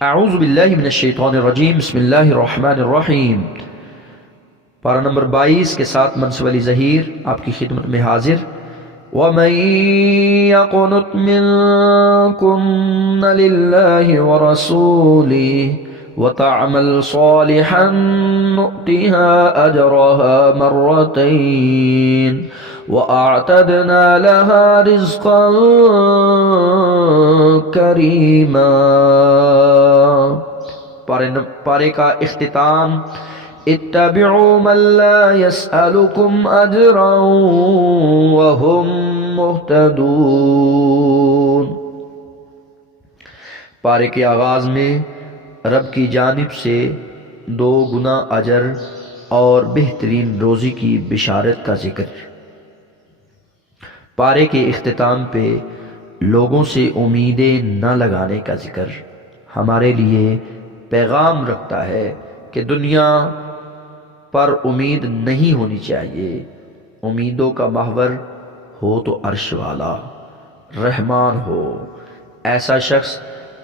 اعوذ باللہ من الشیطان الرجیم، بسم اللہ الرحمن الرحیم۔ پارہ نمبر 22 کے ساتھ منصب علی ظہیر آپ کی خدمت میں حاضر۔ وَمَن يَقْنُتْ مِنكُنَّ لِلَّهِ وَرَسُولِهِ وَتَعْمَلْ صَالِحًا نُؤْتِهَا أَجْرَهَا مَرَّتَيْنِ وَأَعْتَدْنَا لَهَا رِزْقًا كَرِيمًا۔ پارے کا اختتام، اتبعوا من لا يسألكم اجرا وهم مهتدون۔ پارے کے آغاز میں رب کی جانب سے 2 گنا اجر اور بہترین روزی کی بشارت کا ذکر۔ پارے کے اختتام پہ لوگوں سے امیدیں نہ لگانے کا ذکر ہمارے لیے پیغام رکھتا ہے کہ دنیا پر امید نہیں ہونی چاہیے۔ امیدوں کا محور ہو تو عرش والا رحمان ہو۔ ایسا شخص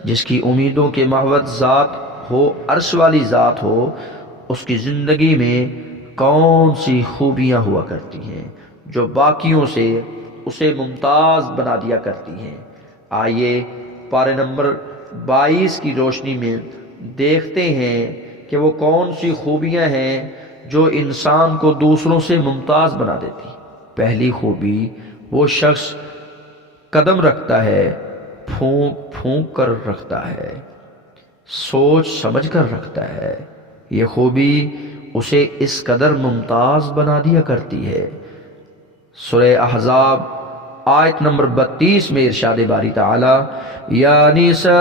جس کی امیدوں کے محور ذات ہو، عرش والی ذات ہو، اس کی زندگی میں کون سی خوبیاں ہوا کرتی ہیں جو باقیوں سے اسے ممتاز بنا دیا کرتی ہیں۔ آئیے پارے نمبر 22 کی روشنی میں دیکھتے ہیں کہ وہ کون سی خوبیاں ہیں جو انسان کو دوسروں سے ممتاز بنا دیتی۔ پہلی خوبی، وہ شخص قدم رکھتا ہے، پھونک پھونک کر رکھتا ہے، سوچ سمجھ کر رکھتا ہے۔ یہ خوبی اسے اس قدر ممتاز بنا دیا کرتی ہے۔ سورہ احزاب آیت نمبر 32 میں ارشاد باری تعالی، یا نساء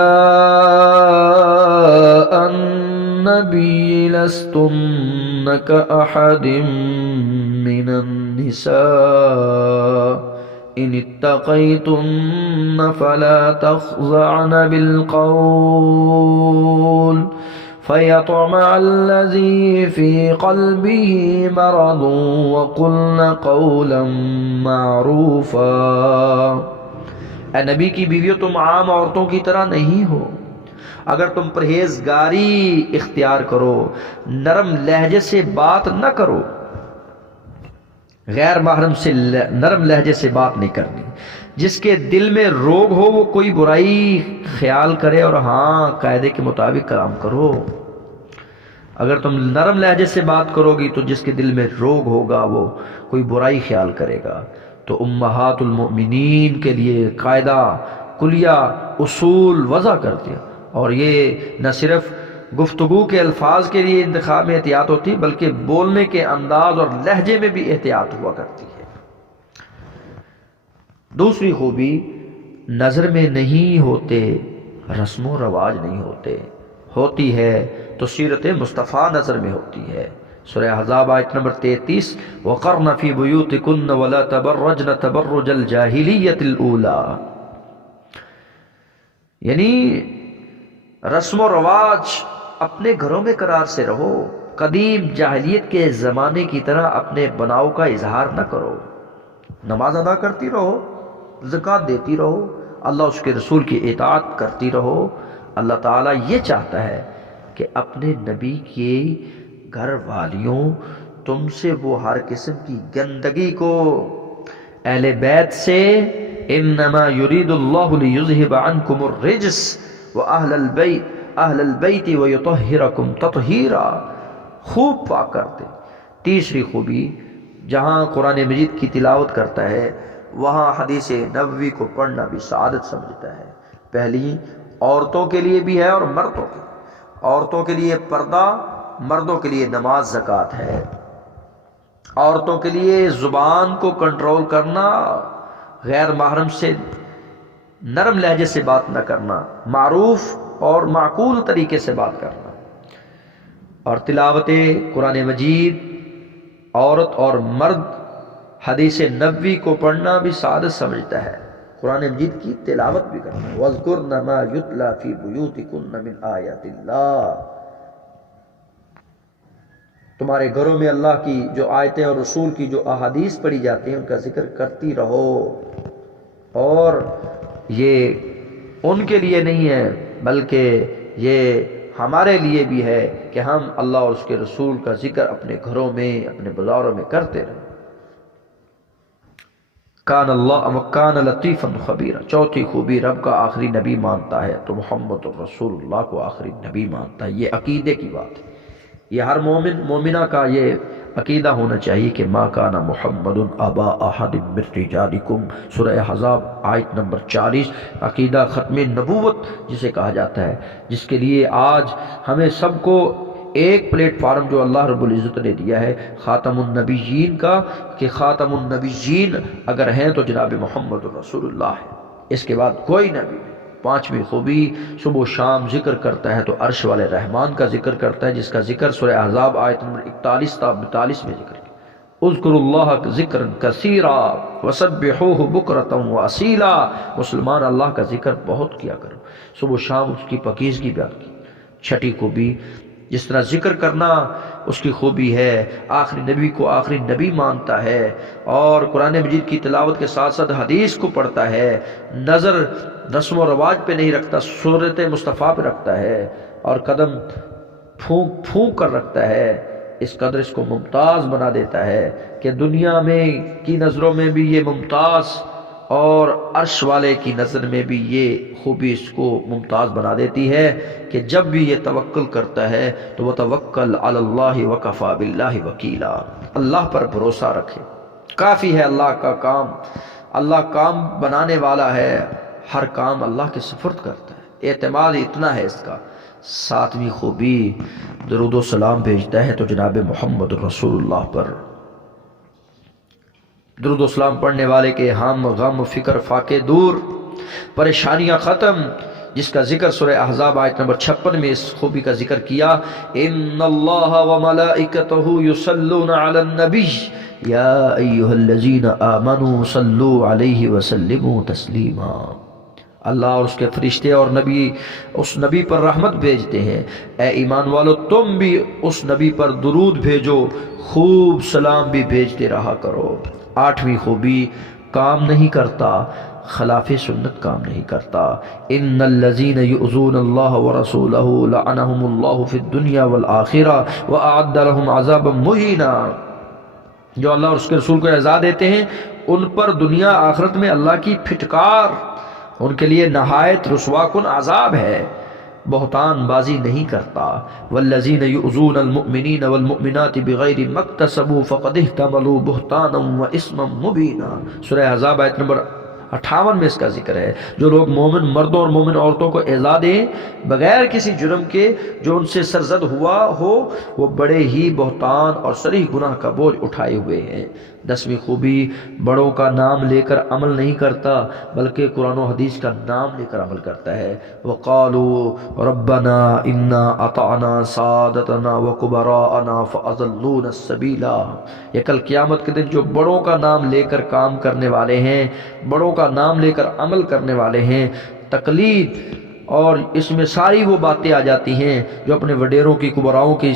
النبی لستن کأحد من النساء ان اتقیتن فلا تخضعن بالقول فيطمع الذي في قلبه مرض وقلن قولا معروفا۔ اے نبی کی بیویوں، تم عام عورتوں کی طرح نہیں ہو۔ اگر تم پرہیزگاری اختیار کرو، نرم لہجے سے بات نہ کرو، غیر محرم سے نرم لہجے سے بات نہیں کرنی۔ جس کے دل میں روگ ہو وہ کوئی برائی خیال کرے اور ہاں قاعدے کے مطابق کام کرو۔ اگر تم نرم لہجے سے بات کرو گی تو جس کے دل میں روگ ہوگا وہ کوئی برائی خیال کرے گا۔ تو امہات المؤمنین کے لیے قاعدہ کلیہ اصول وضع کر دیا، اور یہ نہ صرف گفتگو کے الفاظ کے لیے انتخاب میں احتیاط ہوتی بلکہ بولنے کے انداز اور لہجے میں بھی احتیاط ہوا کرتی ہے۔ دوسری خوبی، نظر میں نہیں ہوتے، رسم و رواج نہیں ہوتے، ہوتی ہے تو سیرت مصطفیٰ نظر میں ہوتی ہے۔ سورہ احزاب آیت نمبر 33، وَقَرْنَ فِي بُيُوتِكُنَّ وَلَا تَبَرَّجْنَ تَبَرُّجَ الْجَاهِلِيَّةِ الْأُولَى، یعنی رسم و رواج اپنے گھروں میں قرار سے رہو، قدیم جاہلیت کے زمانے کی طرح اپنے بناؤ کا اظہار نہ کرو۔ نماز ادا کرتی رہو، زکوٰۃ دیتی رہو، اللہ اس کے رسول کی اطاعت کرتی رہو۔ اللہ تعالیٰ یہ چاہتا ہے کہ اپنے نبی کے گھر والیوں، تم سے وہ ہر قسم کی گندگی کو، اہل بیت سے، انما یرید اللہ لیذہب عنکم الرجس واہل البیت ویطہرکم تطہیرا، خوب پاک کر دے۔ تیسری خوبی، جہاں قرآن مجید کی تلاوت کرتا ہے وہاں حدیث نبوی کو پڑھنا بھی سعادت سمجھتا ہے۔ پہلی عورتوں کے لیے بھی ہے اور مردوں کے، عورتوں کے لیے پردہ، مردوں کے لیے نماز زکوٰۃ ہے۔ عورتوں کے لیے زبان کو کنٹرول کرنا، غیر محرم سے نرم لہجے سے بات نہ کرنا، معروف اور معقول طریقے سے بات کرنا۔ اور تلاوت قرآن مجید، عورت اور مرد حدیث نبوی کو پڑھنا بھی سعادت سمجھتا ہے، قرآن مجید کی تلاوت بھی کرنا۔ وَاذْكُرْنَ مَا يُتْلَى فِي بُيُوتِكُنَّ مِنْ آيَاتِ اللَّهِ، تمہارے گھروں میں اللہ کی جو آیتیں اور رسول کی جو احادیث پڑھی جاتی ہیں ان کا ذکر کرتی رہو۔ اور یہ ان کے لیے نہیں ہے بلکہ یہ ہمارے لیے بھی ہے کہ ہم اللہ اور اس کے رسول کا ذکر اپنے گھروں میں، اپنے بازاروں میں کرتے رہیں۔ کان اللہ کان لطیفا خبیرا، چوتھی خوبی رب کا آخری نبی مانتا ہے تو محمد رسول اللہ کو آخری نبی مانتا ہے۔ یہ عقیدے کی بات ہے، یہ ہر مومن مومنہ کا یہ عقیدہ ہونا چاہیے کہ ما کان محمد ابا احد من رجالکم، سورہ احزاب آیت نمبر 40، عقیدہ ختم نبوت جسے کہا جاتا ہے، جس کے لیے آج ہمیں سب کو ایک پلیٹ فارم جو اللہ رب العزت نے دیا ہے خاتم النبیین کا، کہ خاتم النبیین اگر ہیں تو جناب محمد رسول اللہ ہے، اس کے بعد کوئی نبی نہیں۔ پانچویں خوبی صبح و شام ذکر کرتا ہے تو عرش والے رحمان کا ذکر کرتا ہے، جس کا ذکر سورہ احزاب آیت نمبر 41 تا 42 میں ذکر کیا۔ اذکروا اللہ ذکرا کثیرا وسبحوہ بکرۃ واصیلا، مسلمان اللہ کا ذکر بہت کیا کرو، صبح و شام اس کی پاکیزگی بیان کی۔ چھٹی خوبی، جس طرح ذکر کرنا اس کی خوبی ہے، آخری نبی کو آخری نبی مانتا ہے اور قرآن مجید کی تلاوت کے ساتھ ساتھ حدیث کو پڑھتا ہے، نظر رسم و رواج پہ نہیں رکھتا، صورت مصطفیٰ پہ رکھتا ہے اور قدم پھونک پھونک کر رکھتا ہے، اس قدر اس کو ممتاز بنا دیتا ہے کہ دنیا میں کی نظروں میں بھی یہ ممتاز اور عرش والے کی نظر میں بھی یہ خوبی اس کو ممتاز بنا دیتی ہے کہ جب بھی یہ توکل کرتا ہے تو وتوکل علی اللہ وکفی باللہ وکیلا، اللہ پر بھروسہ رکھے، کافی ہے اللہ کا کام، اللہ کام بنانے والا ہے، ہر کام اللہ کے سپرد کرتا ہے، اعتماد اتنا ہے اس کا۔ ساتویں خوبی، درود و سلام بھیجتا ہے تو جناب محمد رسول اللہ پر، درود و سلام پڑھنے والے کے ہم غم فکر فاقے دور، پریشانیاں ختم، جس کا ذکر سورہ احزاب آیت نمبر 56 میں اس خوبی کا ذکر کیا۔ ان اللہ وملائکتہ یصلون علی النبی یا ایھا الذین آمنوا صلوا علیہ وسلموا تسلیما، اللہ اور اس کے فرشتے اور نبی اس نبی پر رحمت بھیجتے ہیں، اے ایمان والو تم بھی اس نبی پر درود بھیجو، خوب سلام بھی بھیجتے رہا کرو۔ آٹھویں خوبی، کام نہیں کرتا، خلاف سنت کام نہیں کرتا۔ ان الذین یؤذون اللہ ورسولہ لعنہم اللہ فی الدنیا والآخرہ واعد لهم عذابا مہینا، جو اللہ اور اس کے رسول کو ایذا دیتے ہیں ان پر دنیا آخرت میں اللہ کی پھٹکار، ان کے لیے نہایت رسوا کن عذاب ہے۔ بہتان بازی نہیں کرتا، والذین یؤذون المؤمنین والمؤمنات بغیر ما اکتسبوا فقد احتملوا بہتانا واثما مبینا، سورہ احزاب آیت نمبر 58 میں اس کا ذکر ہے۔ جو لوگ مومن مردوں اور مومن عورتوں کو ایذا دیں بغیر کسی جرم کے جو ان سے سرزد ہوا ہو، وہ بڑے ہی بہتان اور صریح گناہ کا بوجھ اٹھائے ہوئے ہیں۔ دسویں خوبی، بڑوں کا نام لے کر عمل نہیں کرتا بلکہ قرآن و حدیث کا نام لے کر عمل کرتا ہے۔ وقالوا ربنا انا اطعنا سادتنا وکبراءنا فاضلونا السبیل، یہ کل قیامت کے دن جو بڑوں کا نام لے کر کام کرنے والے ہیں، بڑوں کا نام لے کر عمل کرنے والے ہیں، تقلید اور اس میں ساری وہ باتیں آ جاتی ہیں جو اپنے وڈیروں کی، کبراؤں کی،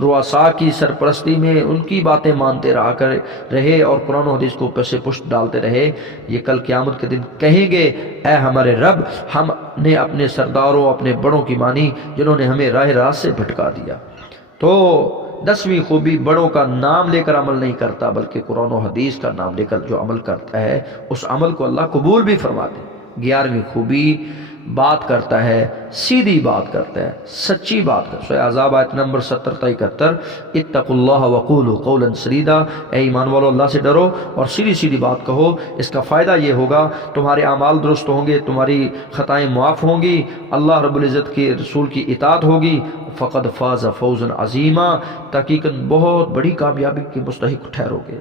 رؤساء کی سرپرستی میں ان کی باتیں مانتے رہے اور قرآن و حدیث کو پیسے پشت ڈالتے رہے، یہ کل قیامت کے دن کہیں گے اے ہمارے رب، ہم نے اپنے سرداروں اپنے بڑوں کی مانی جنہوں نے ہمیں راہ راست سے بھٹکا دیا۔ تو دسویں خوبی، بڑوں کا نام لے کر عمل نہیں کرتا بلکہ قرآن و حدیث کا نام لے کر جو عمل کرتا ہے اس عمل کو اللہ قبول بھی فرماتے ہیں۔ 11ویں خوبی، بات کرتا ہے، سیدھی بات کرتا ہے، سچی بات کرتا ہے۔ سورہ احزاب آیت نمبر 70 تا 71، اتقوا اللہ وقولوا قولا سدیدا، اے ایمان والو اللہ سے ڈرو اور سیدھی سیدھی بات کہو، اس کا فائدہ یہ ہوگا تمہارے اعمال درست ہوں گے، تمہاری خطائیں معاف ہوں گی، اللہ رب العزت کے رسول کی اطاعت ہوگی، فقد فاز فوزا عظیما، تحقیقاً بہت بڑی کامیابی کے مستحق ٹھہرو گے۔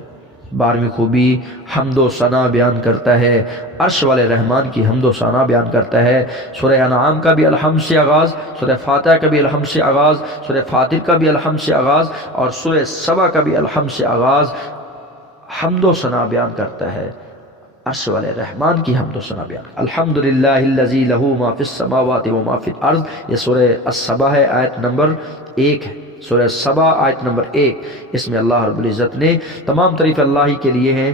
12ویں خوبی، حمد و ثنا بیان کرتا ہے، عرش والے رحمان کی حمد و ثنا بیان کرتا ہے۔ سورہ انعام کا بھی الحمد سے آغاز، سورہ فاتحہ کا بھی الحمد سے آغاز، سورہ فاتر کا بھی الحمد سے آغاز اور سورہ سبا کا بھی الحمد سے آغاز حمد و ثنا بیان کرتا ہے، عرش والے رحمان کی حمد و ثنا بیان۔ الحمدللہ الذی لہ ما فی السماوات و ما فی الارض، یہ سورہ السبا ہے، آیت نمبر 1 ہے، سورہ سبا آیت نمبر 1، اس میں اللہ رب العزت نے تمام تعریف اللہ ہی کے لیے ہیں،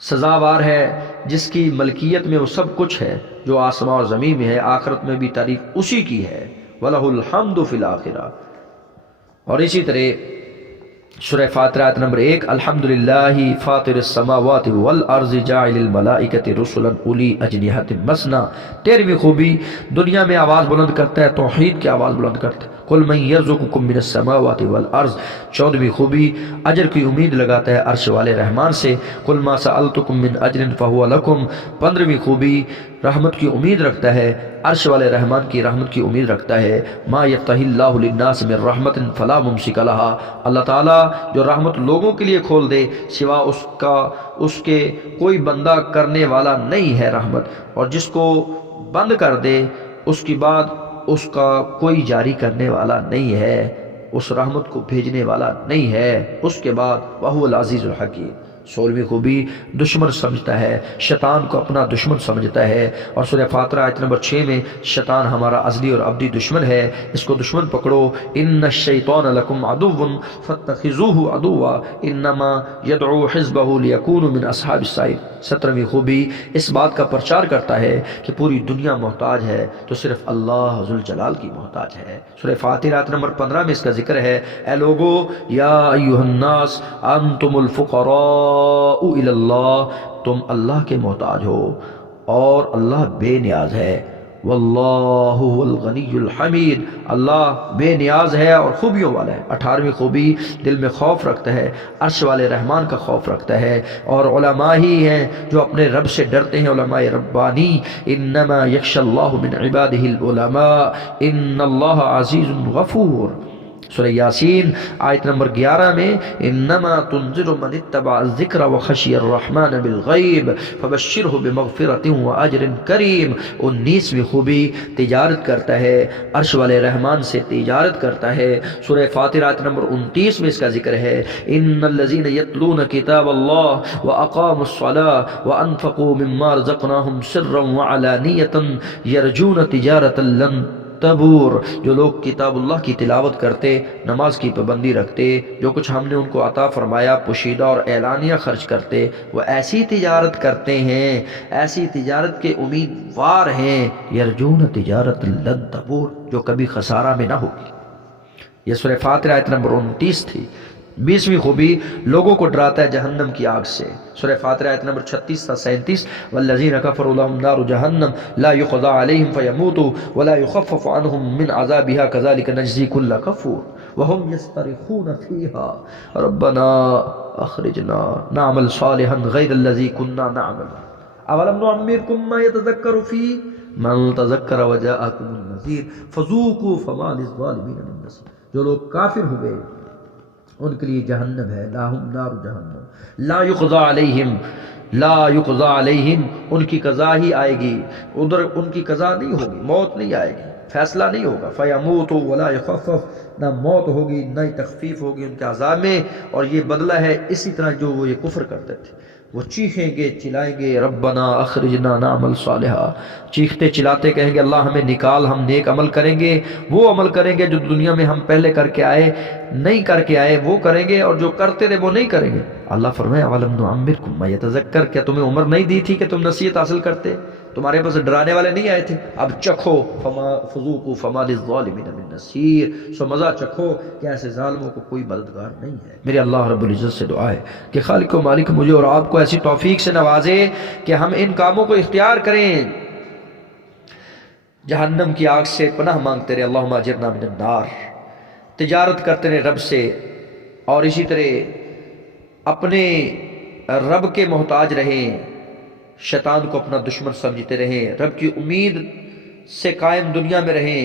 سزاوار ہے جس کی ملکیت میں وہ سب کچھ ہے جو آسمان اور زمین میں ہے، آخرت میں بھی تعریف اسی کی ہے، وَلَهُ الْحَمْدُ فِي الْآخِرَةِ۔ اور اسی طرح سورہ فاتحہ آیت نمبر 1، الحمدللہ فاطر السماوات والارض جاعل الملائکۃ رسلا اولی اجنحۃ مثنی۔ 13ویں خوبی، دنیا میں آواز بلند کرتا ہے، توحید کی آواز بلند کرتا ہے، قل من یرزقکم من السماوات والارض۔ 14ویں خوبی، اجر کی امید لگاتا ہے عرش والے رحمان سے، قل ما سألتکم من اجر فہو لکم۔ 15ویں خوبی، رحمت کی امید رکھتا ہے، عرش والے رحمان کی رحمت کی امید رکھتا ہے، ما یفتح اللہ للناس من رحمت فلا ممسک لها۔ اللہ تعالیٰ جو رحمت لوگوں کے لیے کھول دے، سوا اس کے کوئی بندہ کرنے والا نہیں ہے رحمت، اور جس کو بند کر دے اس کے بعد اس کا کوئی جاری کرنے والا نہیں ہے، اس رحمت کو بھیجنے والا نہیں ہے اس کے بعد، وہو العزیز الحکیم۔ 16ویں خوبی، دشمن سمجھتا ہے، شیطان کو اپنا دشمن سمجھتا ہے، اور سورہ فاتحہ آیت نمبر 6 میں شیطان ہمارا ازلی اور ابدی دشمن ہے، اس کو دشمن پکڑو، ان الشیطان لکم عدو فاتخذوہ عدوا انما یدعو حزبہ لیکونوا من اصحاب السعیر۔ 17ویں خوبی، اس بات کا پرچار کرتا ہے کہ پوری دنیا محتاج ہے تو صرف اللہ ذوالجلال کی محتاج ہے۔ سورہ فاتحہ آیت نمبر 15 میں اس کا ذکر ہے، اے لوگو یا ایھا الناس انتم الفقراء الی اللہ، تم اللہ کے محتاج ہو اور اللہ بے نیاز ہے، واللہ هو الغنی الحمید، اللہ بے نیاز ہے اور خوبیوں والا ہے۔ 18ویں خوبی، دل میں خوف رکھتا ہے، عرش والے رحمان کا خوف رکھتا ہے، اور علماء ہی ہیں جو اپنے رب سے ڈرتے ہیں، علماء ربانی، انما یخشی اللہ من عبادہ العلماء ان اللہ عزیز غفور۔ سورہ یاسین آیت نمبر 11 میں، انما تنذر من اتبع الذکر وخشی الرحمن بالغیب فبشرہ بمغفرۃ واجر کریم۔ 19ویں خوبی، تجارت کرتا ہے، عرش والے رحمان سے تجارت کرتا ہے۔ سورہ فاتحہ آیت نمبر 29 میں اس کا ذکر ہے، ان الذین یتلون کتاب اللہ واقاموا الصلاۃ وانفقوا مما رزقناہم سرا وعلانیۃ یرجون تجارۃ لن تبور۔ جو لوگ کتاب اللہ کی تلاوت کرتے، نماز کی پابندی رکھتے، جو کچھ ہم نے ان کو عطا فرمایا پوشیدہ اور اعلانیہ خرچ کرتے، وہ ایسی تجارت کرتے ہیں، ایسی تجارت کے امیدوار ہیں، یرجون تجارت لن تبور، جو کبھی خسارہ میں نہ ہوگی۔ یہ سورہ فاتحہ آیت نمبر 29 تھی۔ 20ویں خوبی، لوگوں کو ڈراتا ہے جہنم کی آگ سے۔ سورہ فاتحہ آیت نمبر 36 تا 37، والذین کفروا لهم نار جہنم لا یقضى علیہم فیموتوا ولا یخفف عنہم من عذابها کذلک نجزی کل کفور وهم یصطرخون فیها ربنا اخرجنا نعمل صالحا غیر الذی کنا نعمل اولم نعمرکم ما یتذکر فیہ من تذکر وجاءکم النذیر فذوقوا فما للظالمین من نصیر۔ جو لوگ کافر ہوئے ان کے لیے جہنم ہے، لاہم نار جہنم، لا یقضى علیہم، لا یقضى علیہم، ان کی قضا ہی آئے گی، ادھر ان کی قضا نہیں ہوگی، موت نہیں آئے گی، فیصلہ نہیں ہوگا، فیموتوا ولا یخفف، نہ موت ہوگی نہ ہی تخفیف ہوگی ان کے عذاب میں، اور یہ بدلہ ہے اسی طرح جو وہ یہ کفر کرتے تھے۔ وہ چیخیں گے، چلائیں گے، ربنا اخرجنا نعمل صالحا، چیختے چلاتے کہیں گے اللہ ہمیں نکال، ہم نیک عمل کریں گے، وہ عمل کریں گے جو دنیا میں ہم پہلے کر کے آئے، نہیں کر کے آئے وہ کریں گے، اور جو کرتے رہے وہ نہیں کریں گے۔ اللہ فرمائے اولم نعمرکم ما یتذکر، کیا تمہیں عمر نہیں دی تھی کہ تم نصیحت حاصل کرتے؟ تمہارے پاس ڈرانے والے نہیں آئے تھے؟ اب چکھو، فذوقوا فما للظالمین من نصیر، سو مزہ چکھو کہ ایسے ظالموں کو کوئی مددگار نہیں ہے۔ میرے اللہ رب العزت سے دعا ہے کہ خالق و مالک مجھے اور آپ کو ایسی توفیق سے نوازے کہ ہم ان کاموں کو اختیار کریں، جہنم کی آگ سے پناہ مانگتے رہے، اللہم اجرنا من النار، تجارت کرتے رہے رب سے، اور اسی طرح اپنے رب کے محتاج رہیں، شیطان کو اپنا دشمن سمجھتے رہیں، رب کی امید سے قائم دنیا میں رہیں،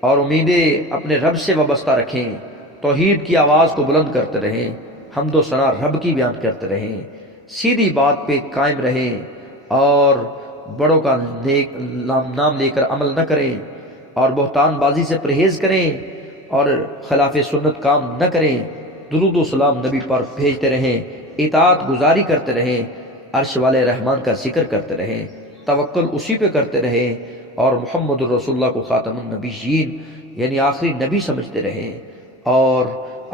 اور امیدیں اپنے رب سے وابستہ رکھیں، توحید کی آواز کو بلند کرتے رہیں، حمد و ثنا رب کی بیان کرتے رہیں، سیدھی بات پہ قائم رہیں، اور بڑوں کا نیک نام لے کر عمل نہ کریں، اور بہتان بازی سے پرہیز کریں، اور خلاف سنت کام نہ کریں، درود و سلام نبی پر بھیجتے رہیں، اطاعت گزاری کرتے رہیں، عرش والے رحمان کا ذکر کرتے رہیں، توکل اسی پہ کرتے رہیں، اور محمد الرسول اللہ کو خاتم النبیین یعنی آخری نبی سمجھتے رہیں، اور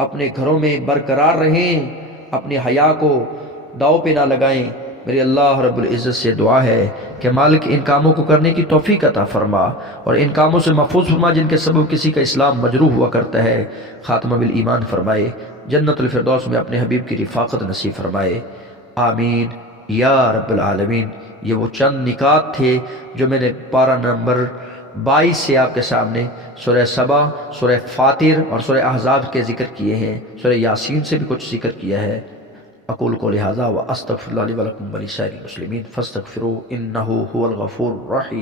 اپنے گھروں میں برقرار رہیں، اپنے حیا کو داؤ پہ نہ لگائیں، میری اللہ رب العزت سے دعا ہے کہ مالک ان کاموں کو کرنے کی توفیق عطا فرما اور ان کاموں سے محفوظ فرما جن کے سبب کسی کا اسلام مجروح ہوا کرتا ہے، خاتمہ بالایمان فرمائے، جنت الفردوس میں اپنے حبیب کی رفاقت نصیب فرمائے، آمین یا رب العالمین۔ یہ وہ چند نکات تھے جو میں نے پارہ نمبر 22 سے آپ کے سامنے سورہ سبا، سورہ فاطر اور سورہ احزاب کے ذکر کیے ہیں، سورہ یاسین سے بھی کچھ ذکر کیا ہے۔ اقول قولی ھذا واستغفر اللہ لی ولکم ولسائر المسلمین فاستغفروہ انہ ھو الغفور الرحیم۔